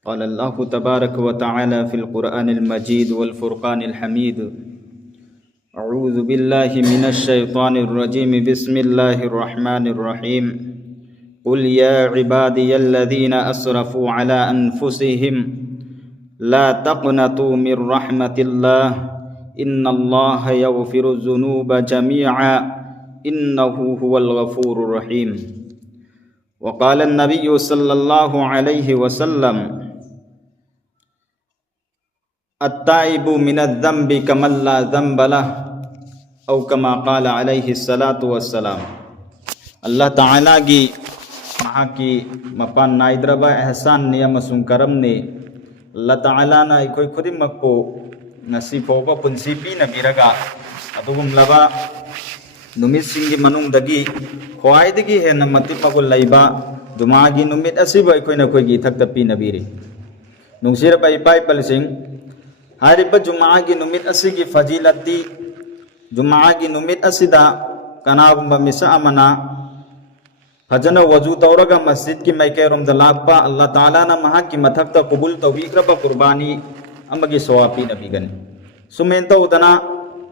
قال الله تبارك وتعالى في القرآن المجيد والفرقان الحميد: أعوذ بالله من الشيطان الرجيم. بسم الله الرحمن الرحيم. قل يا عبادي الذين أسرفوا على أنفسهم لا تقنطوا من رحمة الله إن الله يغفر الذنوب جميعا إنه هو الغفور الرحيم. وقال النبي صلى الله عليه وسلم: التائب من الذنب كمن لا ذنب له أو كما قال عليه الصلاة والسلام. अल्लाह ताला की महा की मपान नाइद्रबा एहसान ने अमसुंग करम ने अल्लाह ताला ना इकोई खुदिमक को ngasi foba punsi pi na biraga adugum laba numit singi manung dagi khwai dagi he na mati pagul laiba dumagi numit asiba ikoi na koi gi thakta pi na biri nungsira bai bai palsing hariba jumaagi numit asigi fazilati jumaagi numit asida kanagumba misa amana fajana waju tawraga masjid ki maikairom da lagpa Allah taala na maha ki mathakta qabul tawfiqraba qurbani amagi sawapi nabigan sumento udana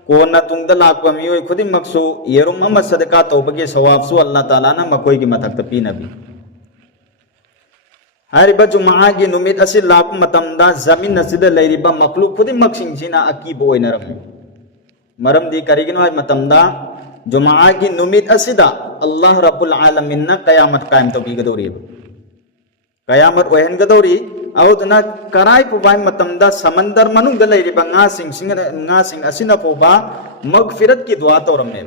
kona tungda lakpa mioi khudim maksu yerum amma sadaka tawbage sawab su Allah taala na makoi gi mathakta pi nabi hariba jumaa gi numit asil lap matamda zamin nasida leiriba makhluq khudim maksing sina akibo oinaram maram di karigino ay matamda jumaa gi numit asida Allah rabbul alamin na qiyamat qaim to bi gadori qiyamat ohen gadori audna karai pubai matamda samandar manung da leiriba nga sing asina poba magfirat ki dua toramne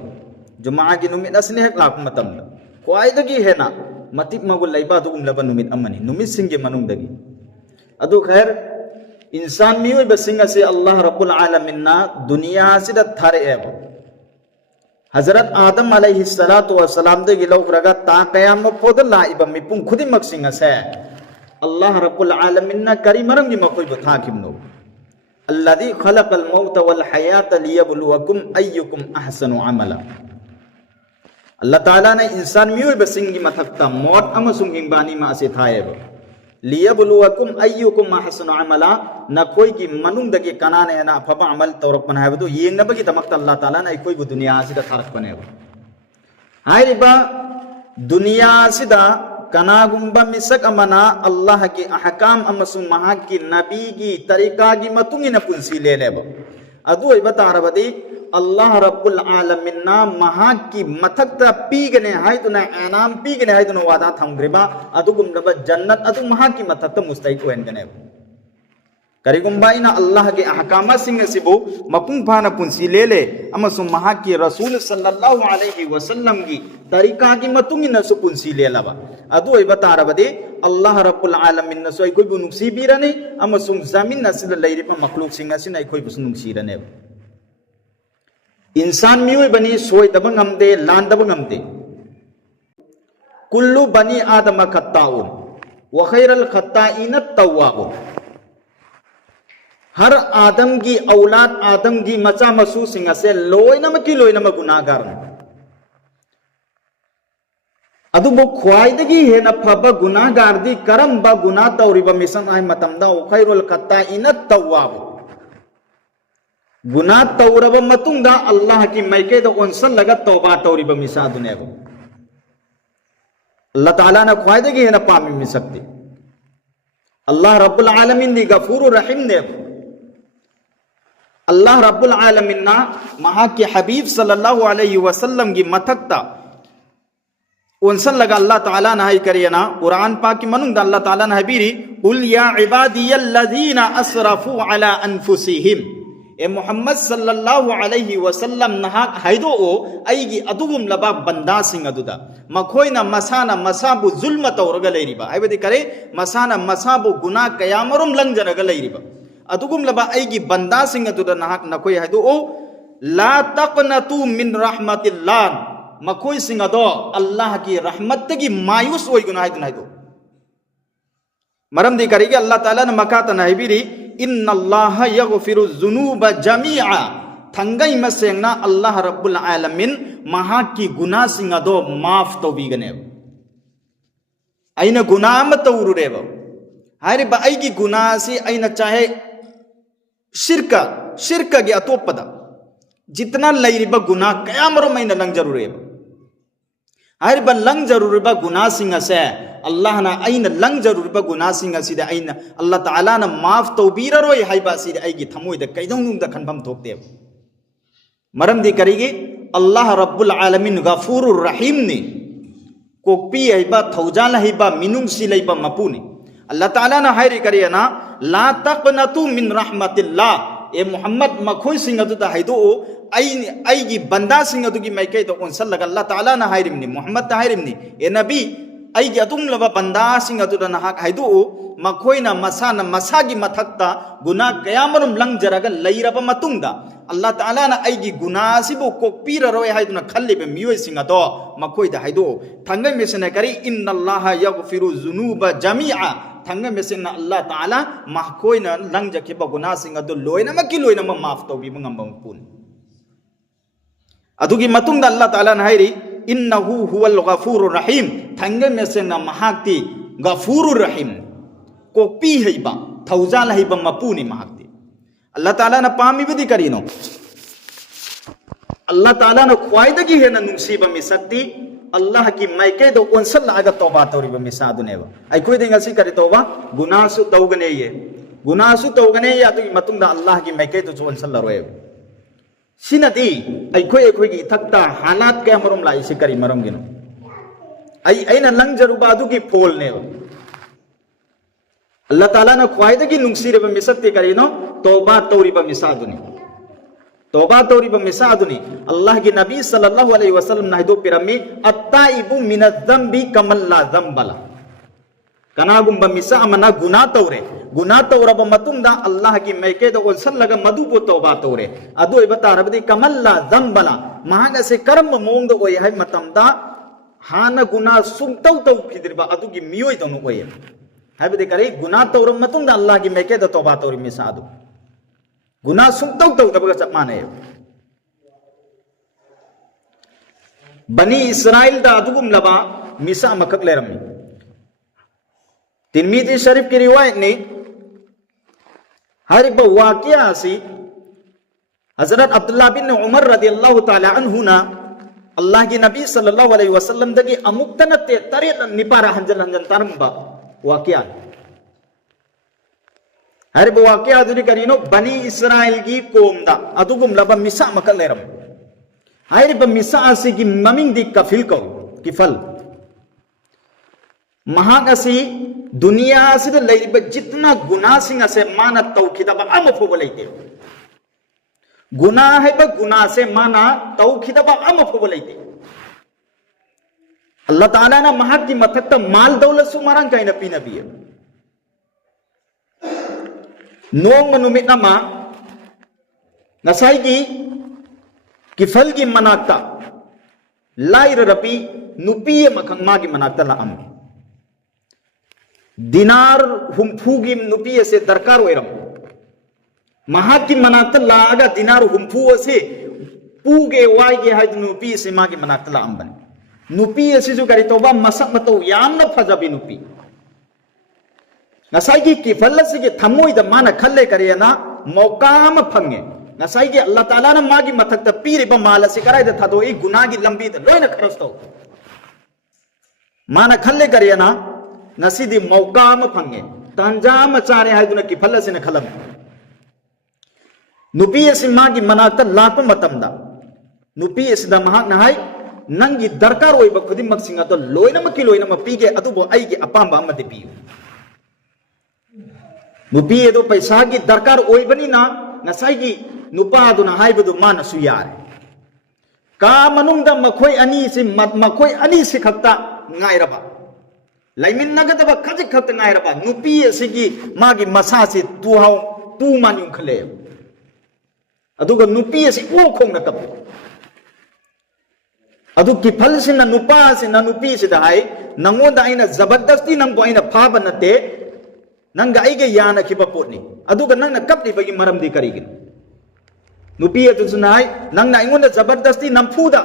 jumaa gi numit asine hek lap matamda kwaidagi hena matip magul laiba dugum laba numit amani numit singe manung dagi adu khair insan mioi basinga se Allah rabbul alamin na dunia sida thare eb Hazrat Adam alaihi salatu wassalam de gilaw raga ta qiyam pod la iba mipung khudi maksinga se Allah rabbul alamin na karimaram gi makoi botha kimno alladhi khalaqal mauta wal hayata liyabluwakum ayyukum ahsanu amala Allah Taala ne insan mioi basingi mathakta mot amasung hingbani ma ase thaeba liyabluwakum ayyukum ahsanu amala na koi gi manung dagi kanane na phaba amal tawrak pan haibdu yengna bagi tamakta Allah Taala na koi gu dunia sida tharak paneba hairiba dunia sida kanagumba misak amana Allah ki ahkam amasung maha ki nabi gi tarika gi matungina punsi leleba adu ibata arabadi Allah rabbul alamin na maha ki mathakta pigane haiduna anam pigane haiduna wada thamgreba adugum laba jannat adu maha ki mathakta mustahik wen gane karigumba ina Allah ge ahkama singa sibu mapung phana punsi lele amasum maha ki rasul sallallahu alaihi wasallam gi tarika gi matungina su punsi lelaba adu ibata arabade Allah rabbul alamin na so ikoi bu nuksi birane amasum zamin nasil leiripa makhluk singa sina ikoi bu nuksi rane इंसान मियोय बनी सोयदब ngamde landab ngamde kullu bani adama khatta'un wa khairal khatta'ina tawwabun har adam gi aulad adam gi macha masu singa se loina ma gunagar adu bo khwaidagi hena phaba gunagar di karam ba guna tawriba misan ay matamda wa khairul khatta'ina tawwabun गुना तौरब मतुंगा अल्लाह की मैके the ओंसल लगा तौबा तौरिब मिसा दुनिया को अल्लाह ताला ने ख्वाइदगी है ना पामी मिल सकती अल्लाह रब्बुल आलमीन दी गफूर रहीम ने अल्लाह रब्बुल आलमीन ना महा के हबीब सल्लल्लाहु अलैहि वसल्लम की मथकता ओंसल लगा अल्लाह ताला ना ही करिए ना कुरान पाक की मनुंग अल्लाह ताला ने हबीरी कुल या इबादियल्लज़ीना असरफू अला अनफुसिहिम ए मोहम्मद सल्लल्लाहु अलैहि वसल्लम नहा हाइदो ओ आइगी अदुगुम लबा बंदा सिंग अदुदा मखोइना मसाना मसाबु जुल्म तौरगा लेरिबा आइबदि करे मसाना मसाबु गुना कयामरुम लंजरगा लेरिबा अदुगुम लबा आइगी बंदा सिंग अदुदा नहाक नखोइ हाइदो ओ ला तकनतु मिन रहमतिल्लाह मखोइ सिंग अदो अल्लाह की रहमत की मायूस ओइ गुना हाइदो हाइदो मरम दि करेगी अल्लाह ताला ने मकाता नहिबिरी इन्नल्लाह यगफिरु ज़ुनूब जमीआ थंगई मसेंगना अल्लाह रब्बुल आलमीन महा की गुना सिंग अदो माफ तौबीगने अइना गुना म तौरुरेब हारिबा आइगी गुना से आइना चाहे शिरक की अतोपदा जितना लैरिबा गुना कयामरम आइना लंग जरूरेबा हारिबा लंग जरूरिबा गुना सिंह से अल्लाह ना आइना लंग जरूरिबा गुना सिंह असिदा आइना अल्लाह ताला ना माफ तौबीररोय हाइबा असिदा आइगी थमोइदा कैदौनुंगदा खनफम थोकते मरमदी करिगी अल्लाह रब्बुल आलमीन गफूरुर रहीम ने कोपी हाइबा थौजाल हाइबा मिनुंगसी लैबा मपुने अल्लाह ताला ना हाइरि करियना ला तक़नतु मिन रहमतिल्लाह ए मोहम्मद मखोय सिंह अदुदा हाइदो आइगी बंदा सिंह अदुगी माइकै तो ओनसलगा अल्लाह ताला ना हाइरिमनी मोहम्मद ता हाइरिमनी ए नबी आइगी अदुम लबा बंदा सिंह अदुदा ना हाइदो मखोयना मसाना मसागी मथक्ता गुना कयामरुम लंगजरगा लैरबा मतुंगदा अल्लाह ताला ना आइगी गुना सिबो कोकपीररोय हाइदुना खल्लिबे मियोय सिंह अदो मखोयदा हाइदो थंगै मेसने करी इन्नल्लाह यगफिरु जुनूबा जमीआ थंग मेसेंग अल्लाह ताला महकोइना लंग जखिबा गुना सिंह अदु लोइनमकी लोइनम माफ तौबीबा ngambam pun adugi matungda Allah taala na hairi innahu huwal ghafurur rahim thang meseंग na mahakti ghafurur rahim kopi heiba thaujal heiba mapuni mahakti Allah taala na pami budi karino Allah taala na khwaidagi hena nungsiba misakti अल्लाह की माइके दो ओनसल आगा तौबा तौरिबा मिसादुनेबा आइकोय देंगसी करि तौबा गुनासु तौगने ये या तो मतुंगदा अल्लाह की माइके तो ओनसल लरोय सिनदी आइकोय की इथक्ता हालात के मरम लाई से करि मरम गिनो आइना लंग जरुबा दुगी फोल ने अल्लाह ताला ना ख्वाइदगी नुंगसिरेबा मिसक्ति करिनो तौबा तौरिबा मिसादुने तौबा तौरिबा मिसादुनी अल्लाह की नबी सल्लल्लाहु अलैहि वसल्लम नाहिदो पिरमी अत्ताइबु मिनज़्ज़म्बि कमल्ला ज़म्बला कनागुंबा मिसा अमना गुना तौरबा मतुंदा अल्लाह की मैके दो ओनसलगा मदुबो तौबा तौरे अदु इबतारबदी कमल्ला ज़म्बला महागा से कर्म मोंगदो ओय हाय मतमदा हाना गुना सुंतौ तौ खिदिरबा अदुगी मियोय दनो ओय हायबदे करे गुना तौरम मतुंदा अल्लाह की मैके दो तौबा तौरि मिसादु गुना सुंतौ तौ तबगा चप माने बनी इस्राइल दा अदुगुम लबा मिसा मकक लेरमी तिरमिजी शरीफ की रिवायत ने हर वाकिया सी हजरत अब्दुल्लाह बिन उमर रदियल्लाहु ताला अन्हु ना अल्लाह की नबी सल्लल्लाहु अलैहि वसल्लम दगी अमुक्तनते तरे निपारा हंजन तरंबा वाकिया हर वाकिया दुनी करीनो बनी इस्राइल की कोमदा अदुगुम लबा मिसा मकल लेरम हर मिसा असी की ममिंग दी कफिल को किफल महागसी दुनिया से लेब जितना गुना सिंह से माना तौखिदब अमफुब लेते गुना है गुना से माना तौखिदब अमफुब लेते अल्लाह ताला ना महा की मथक माल दौलत सु मरंग काइना पीना पिए नोंग नुमित नमा नसाई किफल की मनाक्ता लाइर रपी नुपी मखंग मा की मनाक्ता लाम दिनार हुम्फू की नुपी से दरकार होइरम महा की मनाक्ता लागा दिनार हुम्फू से पूगे वाइगे हाय नुपी से मा की मनाक्ता लाम बने नुपी से जो करी तोबा मसक मतौ यामना फजबी नुपी नसाई की फल्लस के थमोई द माना खल्ले करेना मौका म फंगे नसाई के अल्लाह ताला ना मागी मथक त पीरिबा माल से कराय द थदो ई गुनाह की लंबी द लोयना खरस्तो माना खल्ले करेना नसीदी मौका म फंगे तांजा म चारे हाय दुना की फल्लस ने खलम नुपी से मागी मनात लाप मतमदा नुपी से द महाक न हाय नंगी दरकार होइबा खुदिमक सिंगा तो लोयना म की लोयना म पीगे अदुबो आई के अपांबा म दे पियु नुपी एदो पैसा की दरकार ओइबनी ना नसाई की नुपा दुना हाइबदु मानसु यारे का मनुंग द मखोय अनी से खक्ता ngairaba laimin nagadaba khajik khakta ngairaba nupi asigi magi masa se tu manyung khale aduga nupi asi o khong na kap adu ki phal sin na nupa sin na nupi se dai nangonda aina zabardasti nang bo aina phaba nate nang ga aige yana khiba potni aduga nang na kapli bagi maram di karigin nupi atu sunai nang na ingonda zabardasti namfuda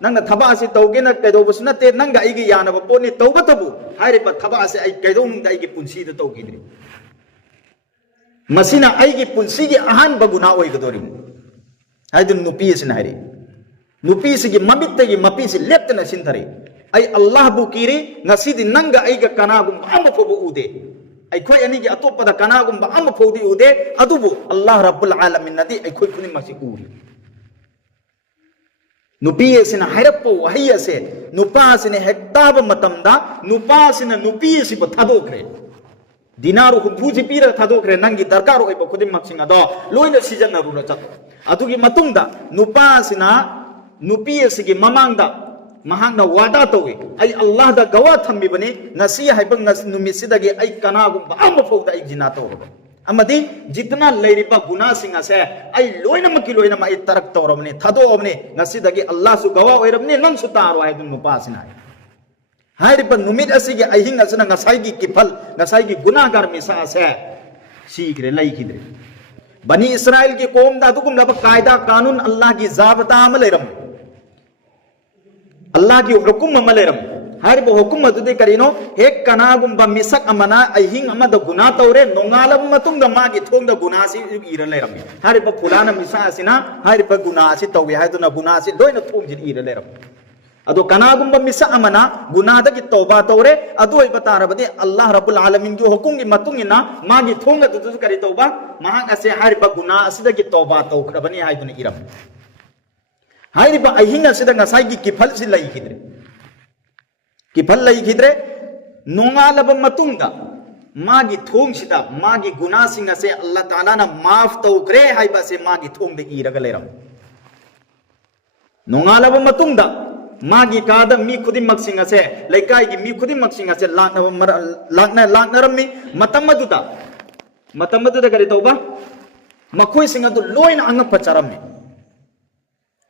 नंग थबा से तौगे न कैदोबस नते नंग आइगे यानब pony तौबतबु हारिबा थबा से आई कैदोनुंग आइगे पुंसी the तौगिद्रि मसिना आइगे पुंसी गे अहान बगुना ओइगदोरि हाइदु नुपी सिन हारि नुपी सिगे ममित्तगे मपी से लेप्तना सिंथरे आई अल्लाह बु कीरी ngasidi नंग आइगे कनागुम अमफोबु उदे अखोई अनिगे अतोपदा कनागुम अमफोदि उदे अदुबु अल्लाह रब्बुल आलमीन नदी अखोई खुनि मसि उरी नुपी सिना हैरप्पो वही असे नुपा सिने हेक्ताब मतमदा नुपा सिना नुपी सिब थादोख्रे दिनारु हुंफुजि पीर थादोख्रे नंगी दरकार ओइबो खुदिम मक्सिंग अदो लोइना सीजन नरुना चत अदुगी मतुंगदा नुपा सिना नुपी सिगे ममांगदा महांगना वादा तोगे आई अल्लाह दा गवा थम्बिबने नसी हाइबंग नुमिसिदगे आई कनागुम अमफोदा आई जिना तोरबो अमदी जितना लेरिबा गुना सिंह से आई लोइनमकी लोइनम आई तरक तौरबने थादोबने ngasiदगे अल्लाह सु गवा ओइरबने नंग सु तारो हाइदुन नुपासिना हाइरिबा नुमित असिगे अहिंग असना ngसाइगी किफल ngसाइगी गुनाहगार मिसा से सीग्रे लैखिद्रे बनी इस्राइल की कौम दा दुकुम लब कायदा कानून अल्लाह की जाबता अम लेरम अल्लाह की हुकुम अम लेरम हारिब हुकुम अदुदे करिनो हेक कनागुंबा मिसक अमना अहिंग अमद गुना तौरे नोंगालब मतुंग मागी थोंग गुना सि इर लेरम हारिब फुलाना मिसा असिना हारिब गुना सि तौवे हायदुना गुना सि लोइना थोंग जि इर लेरम अदो कनागुंबा मिसा अमना गुना दगी तौबा तौरे अदो इबतारबदे अल्लाह रब्बुल आलमीन की हुकुम की मतुंगिना मागी थोंग अदुदु करि तौबा महां असे हारिब गुना असिदगी तौबा तौखरबनी हायदुना इरम हारिब अहिंग असिदा ngसाइगी किफल सि लैखिद्रे किफल लैखिद्रे नोंगालब मतुंगदा मागी थोंग सिदा मागी गुना सिंग से अल्लाह ताला ना माफ तौखरे हाइबा से मागी थोंग दे इरग लेरम नोंगालब मतुंगदा मागी कादा मी खुदिमक सिंग से लैकाई की मी खुदिमक सिंग से लाकनरमी मतमदुदा करि तौबा मखोय सिंग अदु लोइन अंग पचरम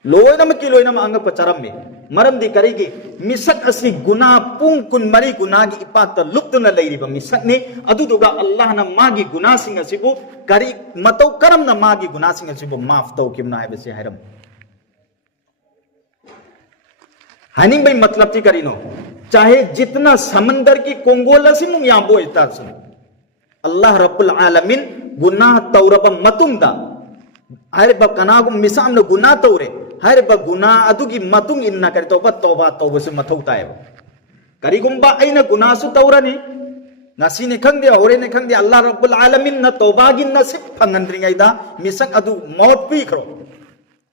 लोइनम की लोइनम अंग पचरम्मे मरमदी करिगी मिसक असि गुना पुंग कुन मरी गुना की इपात लुप्तुना लैरिबा मिसकने अदुदुगा अल्लाह ना मागी गुना सिंग असिबु करि मतौ करम ना मागी गुना सिंग असिबु माफ तौकिमना हाइबसे हैरम हनिंग भाई मतलब ती करिनो चाहे जितना समंदर की कोंगोल असिमु याबो इतासन अल्लाह रब्बुल आलमीन गुनाह तौरबा मतुंगदा हारिबा कनागुम मिसाम न गुना तौरे हारिबा गुना अदुगी मतुंग इन्ना करि तौबा तौबा तौबसु मथौ तायबा करिगुंबा अइना गुनासु तौरनी ngasini khangde horene khangde Allah Rabbul Alamin na tauba gi nasib phangandringai da misak adu maut pi khro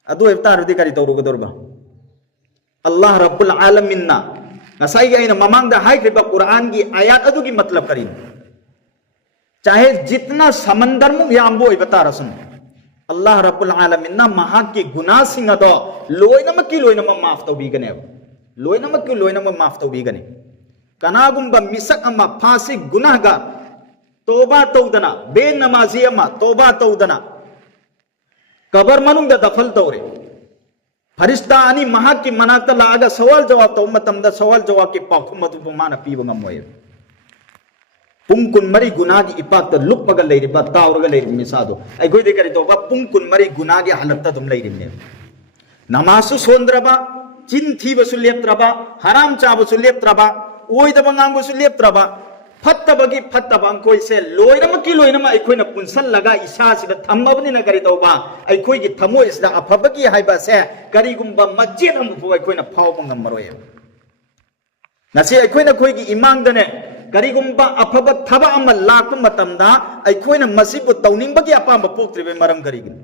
adu iftar di kari tawru godorba Allah Rabbul Alamin na ngasai ga ina mamang da hai kriba Quran gi ayat adu gi matlab karin चाहे जितना समंदर मु याम्बो बता रसन अल्लाह रब्बुल आलमीन ना महा की गुनाह सिंह दो लोइनमकी लोइनम माफ तौबीगने लोइनमकी लोइनम माफ तौबीगने कनागुंबा मिसक अमा फासिक गुनाहगा तौबा तौदना बे नमाजी अमा तौबा तौदना कबर मनुंग दफल तौरे फरिश्ता अनि महा की मनाता लागा सवाल जवाब तौ मतमदा सवाल जवाब की पाखुम मधु माना पीब ngमोय पुंग कुन मरी गुना की इपाक लुपग लेरिबा तावरग लेरि मिसादो आई गोइ दे करि तौबा पुंग कुन मरी गुना की हालत दुम लेरिने नमासु सोंद्रबा चिन थीबसु लेप्त्रबा हराम चाबसु लेप्त्रबा ओइदबा nganगबसु लेप्त्रबा फत्तबगी फत्तबा अंकोइ से लोइनमकी लोइनमा अखोइना पुनसल लगा इसा सिदा थम्मबनि न करि तौबा अखोइ की थमोइ सिदा अफबगी हाइबा से करिगुंबा मज्जिद हम फो अखोइना फावब ngमरोय नसे अखोइना खोइ की इमांगदने करिगुंबा अफब थबा अम लाक मतमदा अखोइना मसिबु तौनिंबगी अपाम पोक्त्रिबे मरम करिगिन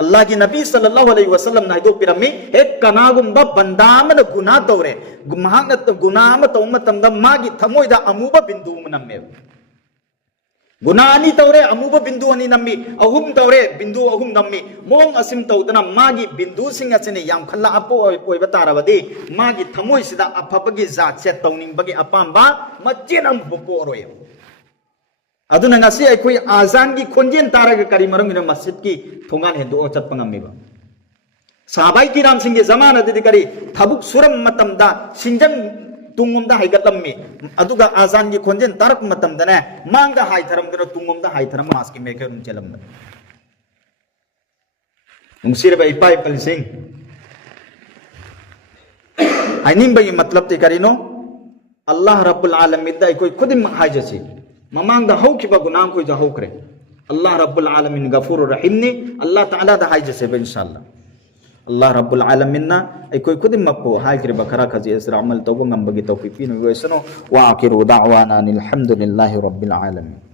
अल्लाह की नबी सल्लल्लाहु अलैहि वसल्लम ना दो पिरमी एक कनागुंबा बंदामन गुनाह तौरे महांग गुनाह तौ मतमदा मागी थमोइदा अमुबा बिंदु मनम्मे गुनाह अनि तौरे अमुबा बिंदु अनि नम्मी अहुम तौरे बिंदु अहुम नम्मी मोंग असिम तौदना मागी बिंदु सिंह असिने याम खल्ला अपो ओइबा ताराबदी मागी थमोइ सिदा अफबगी जात से तौनिंबगी अपाम्बा मच्चेन अम पोरोय अदुना ngasi अखोइ आजान की खोंजेन तारगा करि मरंगिना मस्जिद की थोंगान हेंदो चतप ngamiba साबाई किराम सिंह के जमाना दि करि थबुक सुरम मतमदा सिंजन तुंगमदा हाइगतलम्मी अदुगा आजान की खोंजेन तारक मतमदने मांगदा हाइथरम दनो तुंगमदा हाइथरम मास की मेकरम चलम नुसिरबा इपाई पल सिंह हाइनिंबगी मतलब ते करिनो अल्लाह रब्बुल आलमीन दा कोई खुद हाइजसी ममांग दा हौखिबा गुनाह कोई जा हौखरे अल्लाह रब्बुल आलमीन गफूरुर रहीम ने अल्लाह ताला दा हाइजसे बे इंशाअल्लाह अल्लाह रब्बुल आलमीन ना कोई खुद मक्को हाइक्रे बखरा खजी इसरा अमल तोगो ngambagi tawfiq pinu wesano wa akhiru da'wana alhamdulillahi rabbil alamin